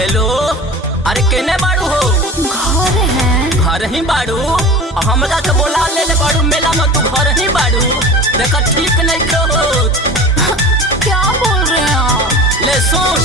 Hello, अरे केने बाड़ू हो? घर है। घर ही बाड़ू? हमरा के बोला ले बाड़ू मेला में, तू घर ही बाड़ू? देखा ठीक नहीं हो। क्या बोल रहे हैं आप? ले सुन,